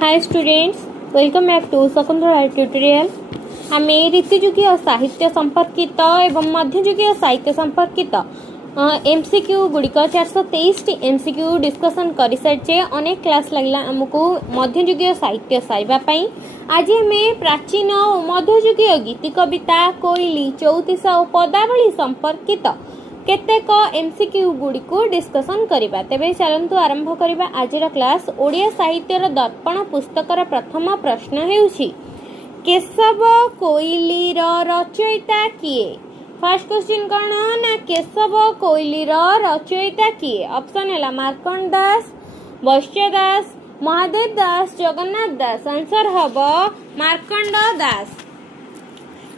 Hi students, welcome back to Shakuntala tutorial. आम रीतिजुगीय साहित्य संपर्कित एवं मध्यजुगीय साहित्य संपर्कित एमसीक्यू गुड़िक 423 एमसीक्यू डिस्कसन कर सारी अनेक क्लास लगला आमको मध्यजुगीय साहित्य सारे। आज आम प्राचीन और मध्यजुगीय गीति कविता कोइली चौतीसा और पदावली संपर्कित केतेक एमसीक्यू गुड़ी को डिस्कसन करिबा। तेबे चलंतु आरंभ करिबा आजिर क्लास। ओडिया साहित्यर दर्पण पुस्तकर प्रथम प्रश्न हेउछि केशव कोइलीर रचयिता किए। फर्स्ट क्वेश्चन कौन ना केशव कोइलीर रचयिता किए। ऑप्शन है मार्कंड दास, वैश्य दास, महादेव दास, जगन्नाथ दास। आंसर हब मार्कंड दास।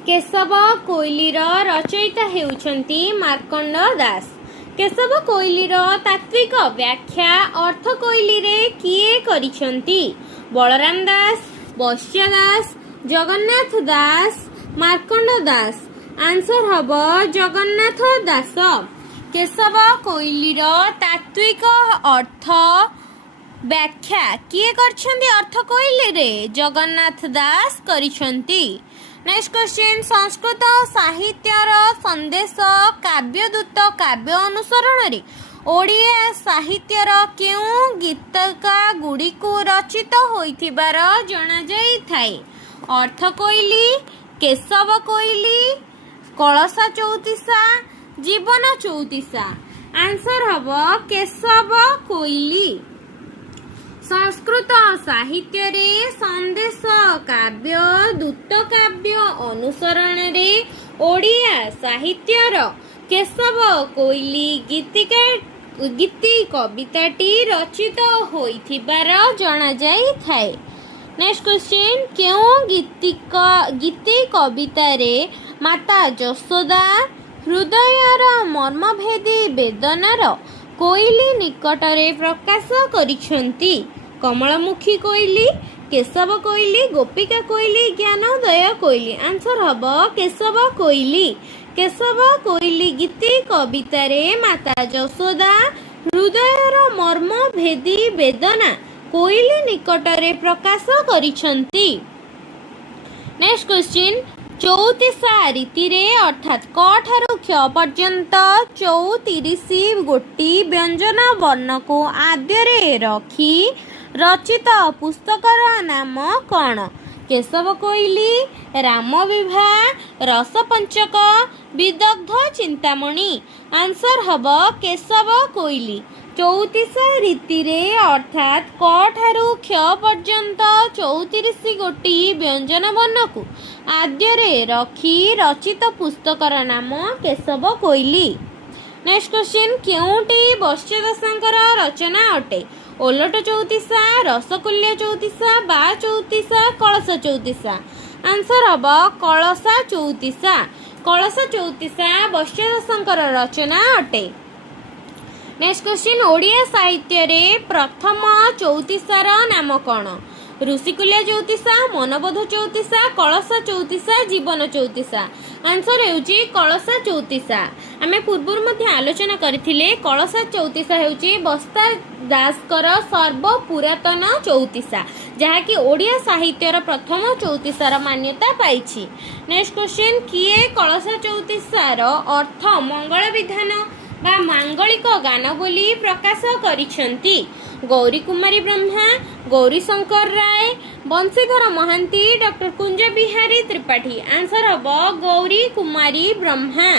केशव कोइलीर रचयिता हेउछंती मार्कंड दास। केशव कोइलीर तात्विक व्याख्या अर्थ कोइली रे किए करिछंती? बलराम दास, वैश्य दास, जगन्नाथ दास, मार्कंड दास। आंसर हब जगन्नाथ दास। केशव कोइलीर तात्विक अर्थ व्याख्या किए करछंती अर्थ कोइली रे? जगन्नाथ दास करिछंती। नेक्स्ट क्वेश्चन संस्कृत साहित्यर संदेश काव्यदूत काव्य अनुसरण रे ओडिया साहित्यर केउ गीतका गुडी को रचित होइथिबार जणा जाई थाए? अर्थ कोइली, केशव कोइली, कलसा चौतीसा, जीवन चौतीसा। आंसर हब केशव कोइली। संस्कृत साहित्य रे संदेश काव्य दूत काव्य अनुसरण रे ओडिया साहित्यर केशव कोइली गीति कविताटी रचित होइथिबार जणा जाई थाए। नेक्स्ट क्वेश्चन केउ गीति कविता रे माता यशोदा हृदयर मर्मभेदी वेदनार कोइली निकटरे प्रकाश करिछंती? कमलमुखी कोइली, केशव कोइली, गोपिका कोइली, ज्ञानोदय कोइली। आंसर हब केशव कोइली। केशव कोइली गीति कविता रे माता यशोदा हृदयर मर्म भेदी वेदना कोइली निकटरे प्रकाश करिछंती। नेक्स्ट क्वेश्चन चौतीसा रीति रे अर्थात क ठारू क्ष पर्यंत 34 गोटी व्यंजन वर्ण को आद्य रे रखी रचित पुस्तकर नाम कौन? केशव कोइली, राम विवाह, रसपंचक, विदग्ध चिंतामणि। आंसर हब केशव कोइली। चौतीसा रीति रे अर्थात क ठारू क्ष पर्यंत 34 गोटी व्यंजन वर्ण को आद्य रे रखी रचित पुस्तकर नाम केशव कोइली। नेक्स्ट क्वेश्चन केउटी वैश्य दासंकर रचना अटे? ओलट चौतीसा, रसकुल्य चौतीसा, बा चौतीसा, कलश चौतीसा। आंसर हब कलशा चौतीसा। कलश चौतीसा वैश्य दासंकर रचना अटे। नेक्स्ट क्वेश्चन ओडिया साहित्य रे प्रथम चौतीसार नाम कौन? ऋषिकुल्य चौतीसा, मनबोध चौतीसा, कलशा चौतीसा, जीवन चौतीसा। आंसर हेउची कलशा चौतीसा। आमे पूर्व मध्ये आलोचना करथिले कलशा चौतीसा हेउची बस्ता दासकर सर्व पुरातन चौतीसा जहाँकि ओडिया साहित्यर प्रथम चौतीसार मान्यता पाइछि। नेक्स्ट क्वेश्चन किए कलशा चौतीसार अर्थ मंगल विधान बा मांगलिक गान बोली प्रकाश करिछंती? गौरी कुमारी Brahma, Gauri Shankar Rai, Banshidhar Mahanti, doctor Kunj Bihari Tripathi. Answer hub Gauri कुमारी ब्रह्मा।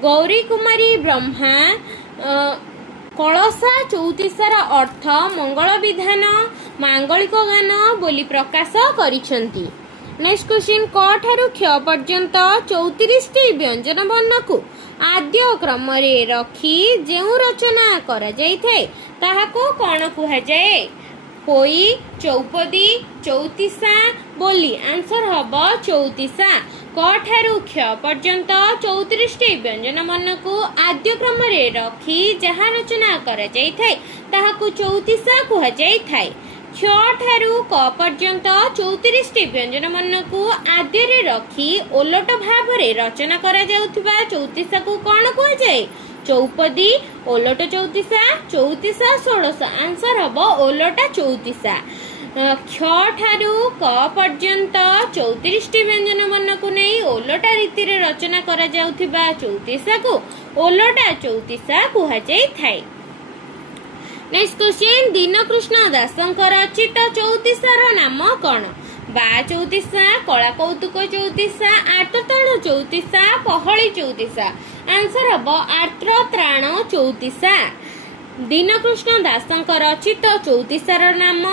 गौरी कुमारी ब्रह्मा कलशा चौतीसार अर्थ मंगल विधान मांगलिक गान बोली प्रकाश करिछंती। नेक्स्ट क्वेश्चन क ठारू क्ष पर्यंत 34 व्यंजन वर्ण को आद्य क्रम रे रखी जेउ रचना करा जाइथे ताहाको कोन कुहा जाए? पोई, चौपदी, चौतीसा बोली। आंसर हब चौतीसा। क ठारू क्ष पर्यंत 34 व्यंजन वर्ण को आद्य क्रम रे रखी जहा रचना करा जाइथे ताहाको चौतीसा कुहा जाइथाय। क्ष ठारू क पर्यंत 34 व्यंजन वर्ण को आद्य रे रखी ओलट भाव रे रचना करा जाउथिबा चौतीसा को कोन कुहा जाए? चौपदी, ओलट चौतीसा, चौतीसा षोड़श। आंसर हब ओलटा चौतीसा। क्ष ठारू क पर्यंत 34टी व्यंजन वर्ण को नहीं ओलटा रीति रे रचना करा जाउथिबा चौतीसा को ओलटा चौतीसा कुहा जाई थाए। नेक्स्ट क्वेश्चन, दीनकृष्ण दासंकर रचित चौतीसार नाम कौन? बा चौतीसा, कला कौतुक चौतीसा, आर्तत्राण चौतीसा, पहली चौतीसा। आंसर हम आर्तत्राण चौतीसा। दीनकृष्ण दासंकर रचित चौतीसार नाम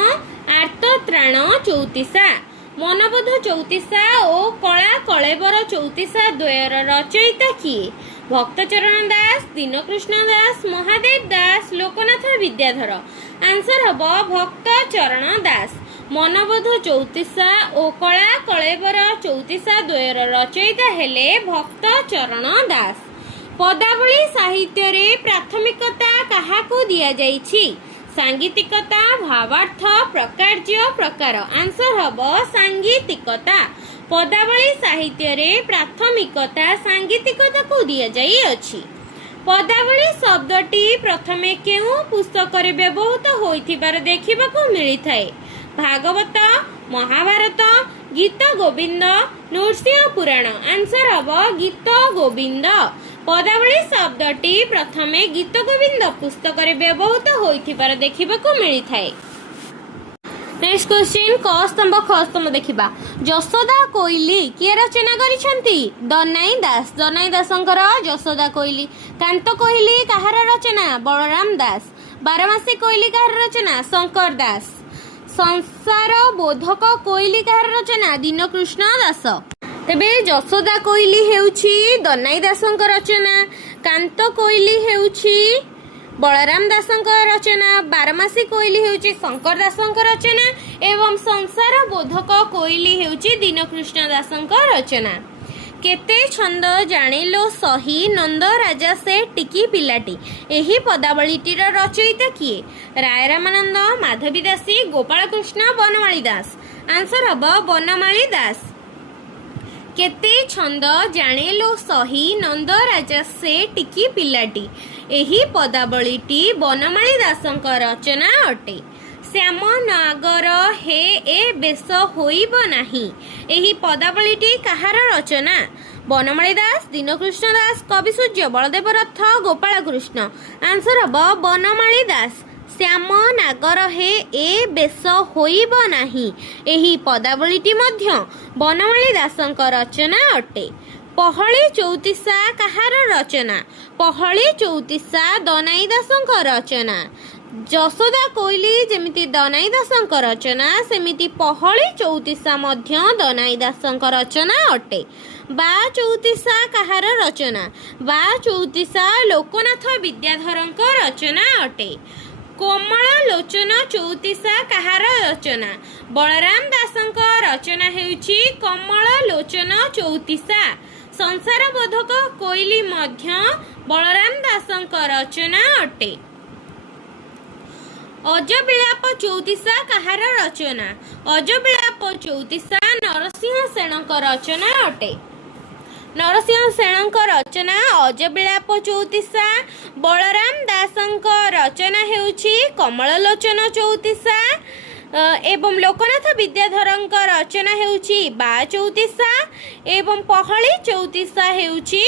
आर्तत्राण चौतीसा। मनबोध चौतीसा और कला कलेबर चौतीसा द्वयर रचयिता किए? भक्तचरण दास, दीनकृष्ण दास, महादेव दास, लोकनाथ विद्याधर। आंसर हम भक्तचरण दास। मनबोध चौतीसा और कला कलेबर चौतीसा द्वयर रचयिता हेले भक्तचरण दास। पदावली साहित्य रे प्राथमिकता काहाकू दिया जाइछि? सांगीतिकता, भावार्थ, प्रकार्य, प्रकार। आंसर हम सांगीतिकता। पदावली साहित्य रे प्राथमिकता सांगीतिकता को दिया जाई अछि। पदावली शब्दटी प्रथमे केउ पुस्तक रे व्यवहृत होइथिबार देखिबाकू मिलिथाए? भागवत, महाभारत, गीत गोविंद, नृसिंह पुराण। आंसर हम गीत गोविंद। पदावली शब्दटी प्रथमे गीत गोविंद पुस्तक रे व्यवहृत होइथिबार देखिबाकू मिलिथाए। नेक्स्ट क्वेश्चन, क स्तंभ ख स्तंभ देखिबा। यशोदा कोइली किए रचना करिसंती? दनाई दास। दनाई दासंकर यशोदा कोइली। कांत कोइली काहार रचना? बलराम दास। बारमासी कोइली काहार रचना? शंकर दास। संसार बोधक कोइली काहार रचना? दीनकृष्ण दास। तेबे यशोदा कोइली हेउछि दनाई दासंकर रचना, कांत कोइली हेउछि बलराम दासंकर रचना, बारमासी कोइली हेउछि शंकर दासंकर रचना एवं संसार बोधक कोइली हेउछि दीनकृष्ण दासंकर रचना। केते छंद जानिलो सही नंद राजा से टिकी पिलाटी? एही पदावलीटीर रचयिता किए? राय रामानंद, माधवी दासी, गोपाल कृष्ण, बनमाली दास। आंसर हम बनमाली दास। केते छंद जानिलो सही नंद राजा से टिकी पिलाटी? एही पदावलीटी बनमाली दासंक रचना अटे। श्याम नागर हे ए बेस होइब नाही? एही पदावलीटी काहार रचना? बनमाली दास, दीनकृष्ण दास, कवि सूर्य, बलदेव रथ, गोपाल कृष्ण। आंसर हम बनमाली दास। श्याम नागर हे ए बेस होइब नाही? एही पदावलीटी मध्य बनमाली दासंक रचना अटे। पहली चौतीसा काहार रचना? पहली चौतीसा दनाई दासंक रचना। यशोदा कोइली जेमिति दनाई दासंक रचना सेमिति पहली चौतीसा मध्य दनाई दासंक रचना अटे। बा चौतीसा काहार रचना? बा चौतीसा लोकनाथ विद्याधरंक रचना अटे। कोमल लोचन चौतीसा काहार रचना? बलराम दासंक रचना हेउछि कोमल लोचन चौतीसा। संसार बोधक कोइली मध्य बलराम दासंक रचना अटे। अजबिलाप चौतीसा काहार रचना? अजबिलाप चौतीसा नरसिंह सेनक रचना अटे। नरसिंह सेनक रचना अजबिलाप चौतीसा। बलराम दासंक रचना हेउछि कमल लोचन चौतीसा एवं लोकनाथ विद्याधरंक रचना हेउछि बा चौतीसा एवं पहली चौतीसा हेउछि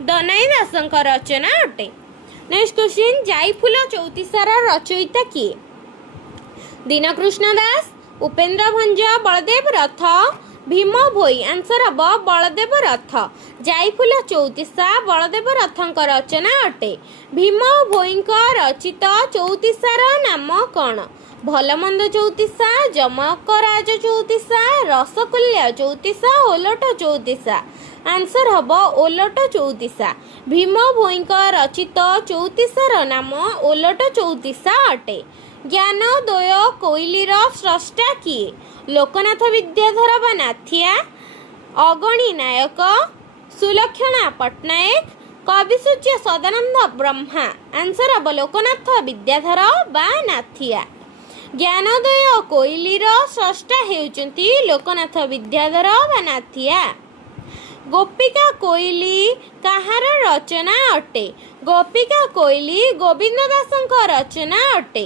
दनाई दासंक रचना अटे। नेक्स्ट क्वेश्चन, जाईफुल चौतीसार रचयिता किए? दीनकृष्ण दास, उपेंद्र भंज, बलदेव रथ, भीम भोई। आंसर हम बलदेव रथ। जाईफुल चौतीसा बलदेव रथंक रचना अटे। भीम भोईंक रचित चौतीसार नाम कौन? भलमंद चौतीसा, जमकराज चौतीसा, रसकुल्य चौतीसा, ओलट चौतीसा। आंसर हम ओलट चौतीसा। भीम भोईंक रचित चौतीसार नाम ओलट चौतीसा अटे। ज्ञानोदय कोइलीर स्रष्टा किए? लोकनाथ विद्याधर बा नाथिया, अगणी नायक, सुलक्षणा पट्टनायक, कविसूर्य सदानंद ब्रह्मा। आंसर हम लोकनाथ विद्याधर बा नाथिया। ज्ञानोदय कोइलीर स्रष्टा हेउचंती लोकनाथ विद्याधर बा नाथिया। ଗୋପିକା କୋଇଲି କାହାର ରଚନା ଅଟେ? ଗୋପିକା କୋଇଲି ଗୋବିନ୍ଦ ଦାସଙ୍କ ରଚନା ଅଟେ।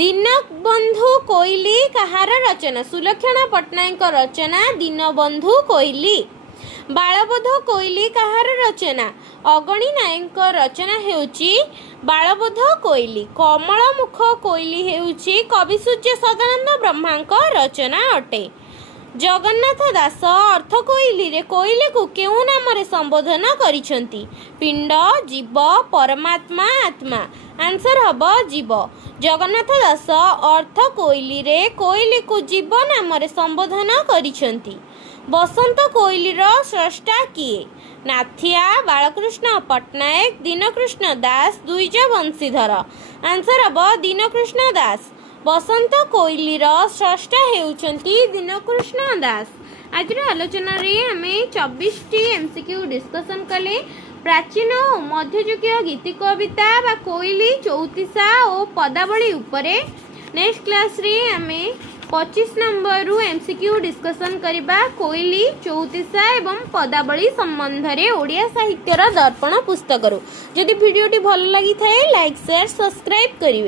ଦୀନବନ୍ଧୁ କୋଇଲି କାହାର ରଚନା? ସୁଲକ୍ଷଣା ପଟ୍ଟନାୟକଙ୍କ ରଚନା ଦୀନବନ୍ଧୁ କୋଇଲି। ବାଳବୋଧ କୋଇଲି କାହାର ରଚନା? ଅଗଣୀ ନାୟକଙ୍କ ରଚନା ହେଉଛି ବାଳବୋଧ କୋଇଲି। କମଳମୁଖ କୋଇଲି ହେଉଛି କବି ସୂର୍ଯ୍ୟ ସଦାନନ୍ଦ ବ୍ରହ୍ମାଙ୍କ ରଚନା ଅଟେ। ଜଗନ୍ନାଥ ଦାସ ଅର୍ଥ କୋଇଲିରେ କୋଇଲିକୁ କେଉଁ ନାମରେ ସମ୍ବୋଧନ କରିଛନ୍ତି? ପିଣ୍ଡ, ଜୀବ, ପରମାତ୍ମା, ଆତ୍ମା। ଆନ୍ସର ହେବ ଜୀବ। ଜଗନ୍ନାଥ ଦାସ ଅର୍ଥ କୋଇଲିରେ କୋଇଲିକୁ ଜୀବ ନାମରେ ସମ୍ବୋଧନ କରିଛନ୍ତି। ବସନ୍ତ କୋଇଲିର ସ୍ରଷ୍ଟା କିଏ? ନାଥିଆ, ବାଳକୃଷ୍ଣ ପଟ୍ଟନାୟକ, ଦୀନକୃଷ୍ଣ ଦାସ, ଦ୍ୱିଜ ବଂଶୀଧର। ଆନ୍ସର ହେବ ଦୀନକୃଷ୍ଣ ଦାସ। ବସନ୍ତ କୋଇଲିର ସ୍ରଷ୍ଟା ହେଉଛନ୍ତି ଦୀନକୃଷ୍ଣ ଦାସ। ଆଜିର ଆଲୋଚନାରେ ଆମେ 24ଟି MCQ ଡିସ୍କସନ୍ କଲେ। ପ୍ରାଚୀନ ଓ ମଧ୍ୟଯୁଗୀୟ ଗୀତି କବିତା ବା କୋଇଲି, ଚଉତିଶା ଓ ପଦାବଳୀ ଉପରେ। ନେକ୍ସଟ କ୍ଲାସ୍ରେ ଆମେ 25 ନମ୍ବରରୁ MCQ ଡିସ୍କସନ୍ କରିବା କୋଇଲି, ଚଉତିଶା ଏବଂ ପଦାବଳୀ ସମ୍ବନ୍ଧରେ ଓଡ଼ିଆ ସାହିତ୍ୟର ଦର୍ପଣ ପୁସ୍ତକରୁ। ଯଦି ଭିଡ଼ିଓଟି ଭଲ ଲାଗିଥାଏ ଲାଇକ୍, ସେୟାର, ସବସ୍କ୍ରାଇବ୍ କରିବେ।